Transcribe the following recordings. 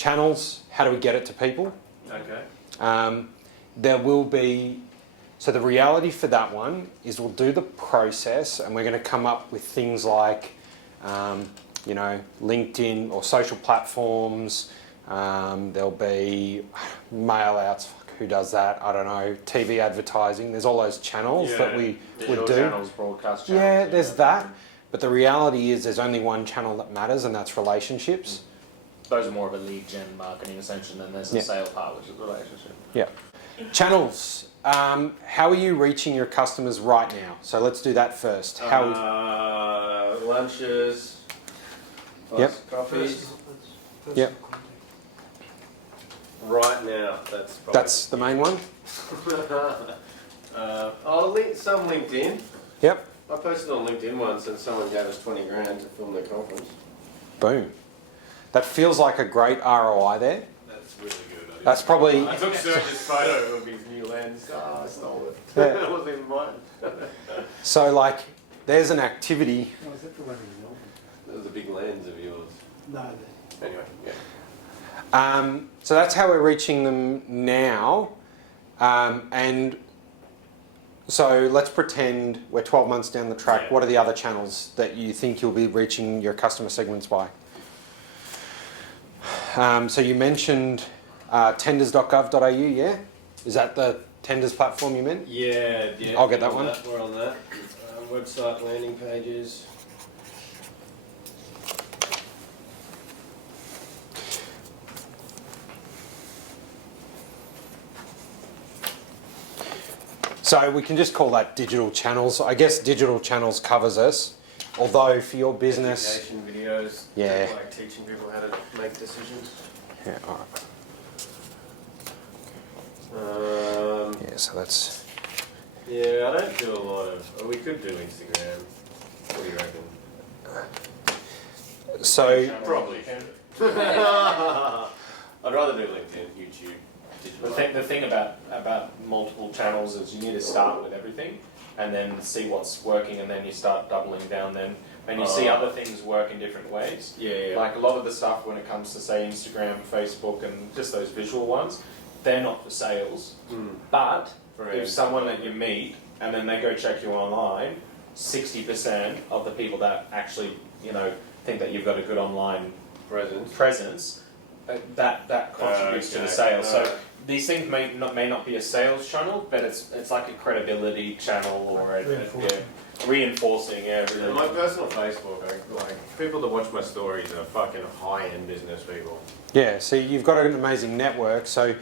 channels, how do we get it to people? Okay. There will be, so the reality for that one is we'll do the process and we're going to come up with things like, you know, LinkedIn or social platforms. There'll be mail outs. Who does that? I don't know. TV advertising. There's all those channels that we would do. Channels, broadcast channels. Yeah, there's that. But the reality is there's only one channel that matters, and that's relationships. Those are more of a lead gen marketing essentially, and there's a sale part, which is relationship. Yeah. Channels. How are you reaching your customers right now? So let's do that first. How? Lunches. Yep. Coffees. Yep. Right now, that's probably... That's the main one. Some LinkedIn. Yep. I posted on LinkedIn once and someone gave us 20 grand to film their conference. Boom. That feels like a great ROI there. That's really good. That's probably... I took Serge's photo of his new lens. I stole it. Yeah. That wasn't even mine. So like, there's an activity. Oh, is that the one in Melbourne? That was a big lens of yours. No, Anyway, yeah. So that's how we're reaching them now. And so let's pretend we're 12 months down the track. Yeah. What are the other channels that you think you'll be reaching your customer segments by? So you mentioned tenders.gov.au, yeah? Is that the tenders platform you meant? Yeah. I'll get that one. We're on that. Website, landing pages. So we can just call that digital channels. I guess digital channels covers us. Although for your business... Education videos. Yeah. Like teaching people how to make decisions. Yeah, all right. Yeah, so that's... Yeah, I don't do a lot of... We could do Instagram. What do you reckon? So... Probably should. I'd rather do LinkedIn, YouTube. The thing about multiple channels is you need to start with everything and then see what's working, and then you start doubling down then. And you see other things work in different ways. Yeah. Like a lot of the stuff when it comes to say Instagram, Facebook and just those visual ones, they're not for sales. But if someone that you meet and then they go check you online, 60% of the people that actually, you know, think that you've got a good online presence that contributes to the sales. So these things may not be a sales channel, but it's like a credibility channel or a reinforcing. On my personal Facebook, like people that watch my stories are fucking high-end business people. Yeah, so you've got an amazing network. So,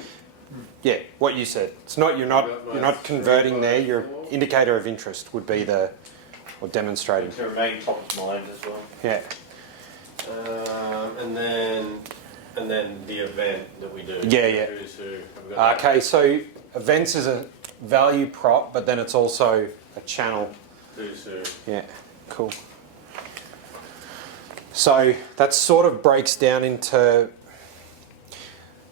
yeah, what you said. It's not you're not converting there. Your indicator of interest would be or demonstrating. To remain top of mind as well. Yeah. And then the event that we do. Yeah. Who's who. Okay, so events is a value prop, but then it's also a channel. Who's who. Yeah, cool. So that sort of breaks down into...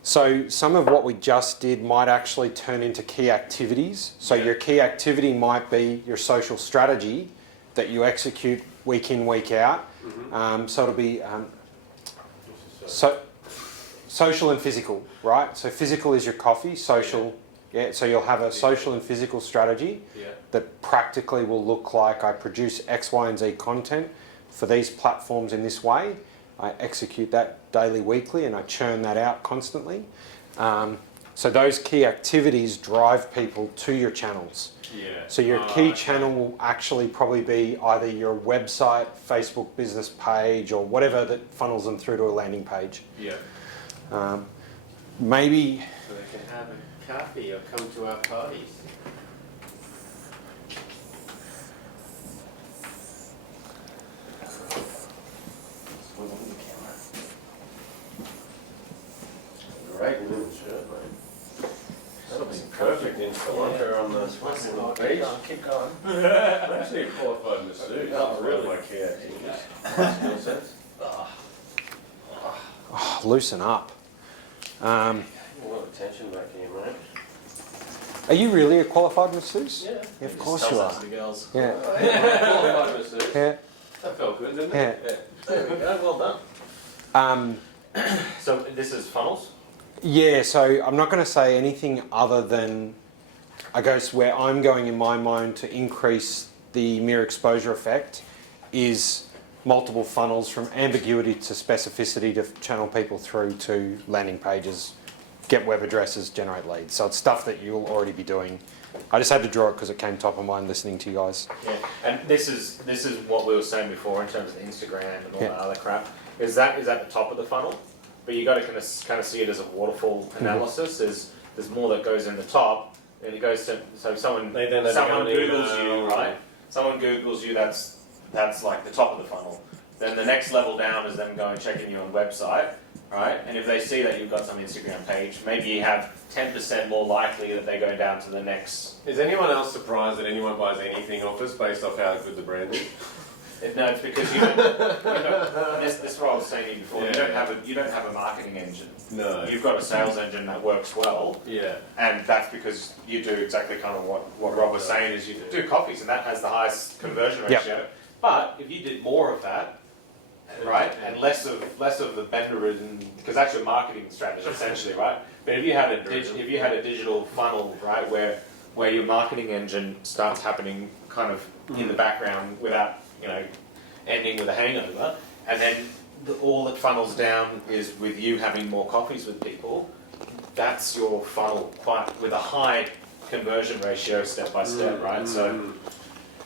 So some of what we just did might actually turn into key activities. So your key activity might be your social strategy that you execute week in, week out. So it'll be social and physical, right? So physical is your coffee, social, so you'll have a social and physical strategy that practically will look like I produce X, Y, and Z content for these platforms in this way. I execute that daily, weekly, and I churn that out constantly. So those key activities drive people to your channels. So your key channel will actually probably be either your website, Facebook business page, or whatever that funnels them through to a landing page. Maybe... So they can have a coffee or come to our parties. Great little shirt, mate. That'll be perfect in Toronto on the beach. Keep going. I'm actually a qualified masseuse. Oh, really? My key activities. Skill sets. Oh, loosen up. A lot of attention back here, mate. Are you really a qualified masseuse? Yeah. Of course you are. To the girls. Yeah. Qualified masseuse. Yeah. That felt good, didn't Yeah. it? There we go, well done. So this is funnels? Yeah, so I'm not going to say anything other than, I guess, where I'm going in my mind to increase the mere exposure effect is multiple funnels from ambiguity to specificity to channel people through to landing pages, get web addresses, generate leads. So it's stuff that you'll already be doing. I just had to draw it because it came top of mind listening to you guys. Yeah, and this is what we were saying before in terms of Instagram and all Yeah. that other crap. Is that the top of the funnel? But you got to kind of see it as a waterfall analysis. There's more that goes in the top, and it goes to someone Googles you, right? Someone Googles you. That's like the top of the funnel. Then the next level down is them going checking you on website, right? And if they see that you've got some Instagram page, maybe you have 10% more likely that they go down to the next. Is anyone else surprised that anyone buys anything off us based off how good the brand is? No, it's because you don't. This is what I was saying to you before. Yeah. You don't have a marketing engine. No. You've got a sales engine that works well. Yeah. And that's because you do exactly kind of what Rob was saying is you do coffees, and that has the highest conversion ratio. Yep. But if you did more of that, right, and less of the vendor because that's your marketing strategy essentially, right? But if you had a digital funnel, right, where your marketing engine starts happening kind of in the background without ending with a hangover, and then all that funnels down is with you having more coffees with people. That's your funnel, quite with a high conversion ratio, step by step, right? So.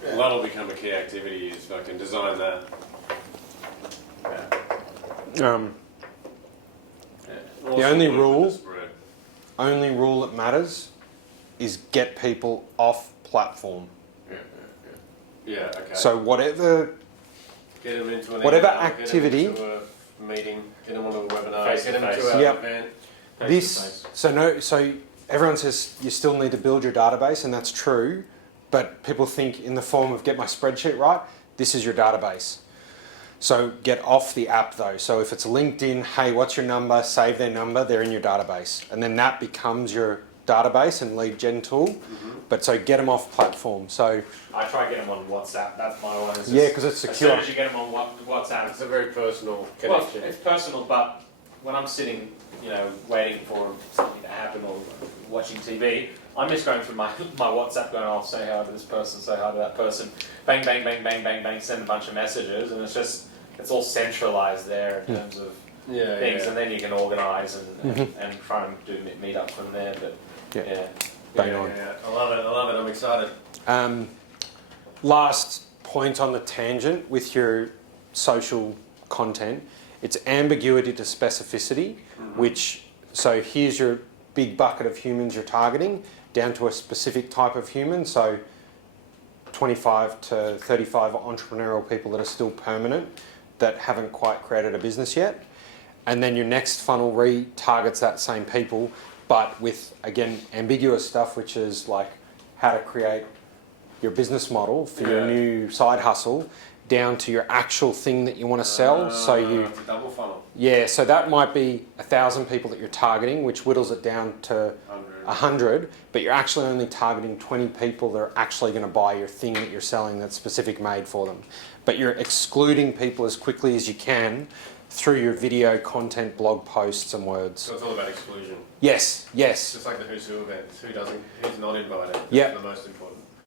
Well, that'll become a key activity if I can design that. The only rule that matters is get people off platform. Yeah, okay. So whatever Get them into an whatever email, activity- get them into a meeting, get them onto a webinar, Face get to them face. to our Yep. event. so everyone says you still need to build your database, and that's true, but people think in the form of get my spreadsheet right, this is your database. So get off the app though. So if it's LinkedIn, hey, what's your number? Save their number, they're in your database. And then that becomes your database and lead gen tool. But so get them off platform. So I try to get them on WhatsApp. That's my one. yeah, because it's As secure. soon as you get them on WhatsApp, It's a very personal well, connection. it's personal. But when I'm sitting, waiting for something to happen or watching TV, I'm just going through my WhatsApp, going, "I'll say hi to this person, say hi to that person." Bang, bang, bang, bang, bang, bang. Send a bunch of messages, and it's all centralized there in terms of things, and then you can organise and try and do meetup from there. But yeah. Bang on. Yeah. I love it, I'm excited. Last point on the tangent with your social content, it's ambiguity to specificity, so here's your big bucket of humans you're targeting down to a specific type of human, so 25 to 35 entrepreneurial people that are still permanent that haven't quite created a business yet. And then your next funnel retargets that same people, but with, again, ambiguous stuff, which is like how to create your business model for your new side hustle down to your actual thing that you want to sell. It's a double funnel. Yeah, so that might be 1,000 people that you're targeting, which whittles it down to 100, but you're actually only targeting 20 people that are actually going to buy your thing that you're selling that's specific made for them. But you're excluding people as quickly as you can through your video content, blog posts and words. So it's all about exclusion. Yes. Just like the Who's Who event. Who's not invited? Yeah. That's the most important.